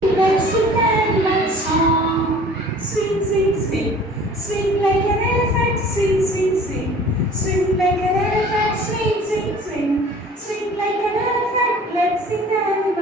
Let's sing an animal song. Swing, swing, swing. Swing like an elephant. Swing, swing, swing. Swing like an elephant. Swing, swing, swing. Swing like an elephant. Let's sing an animal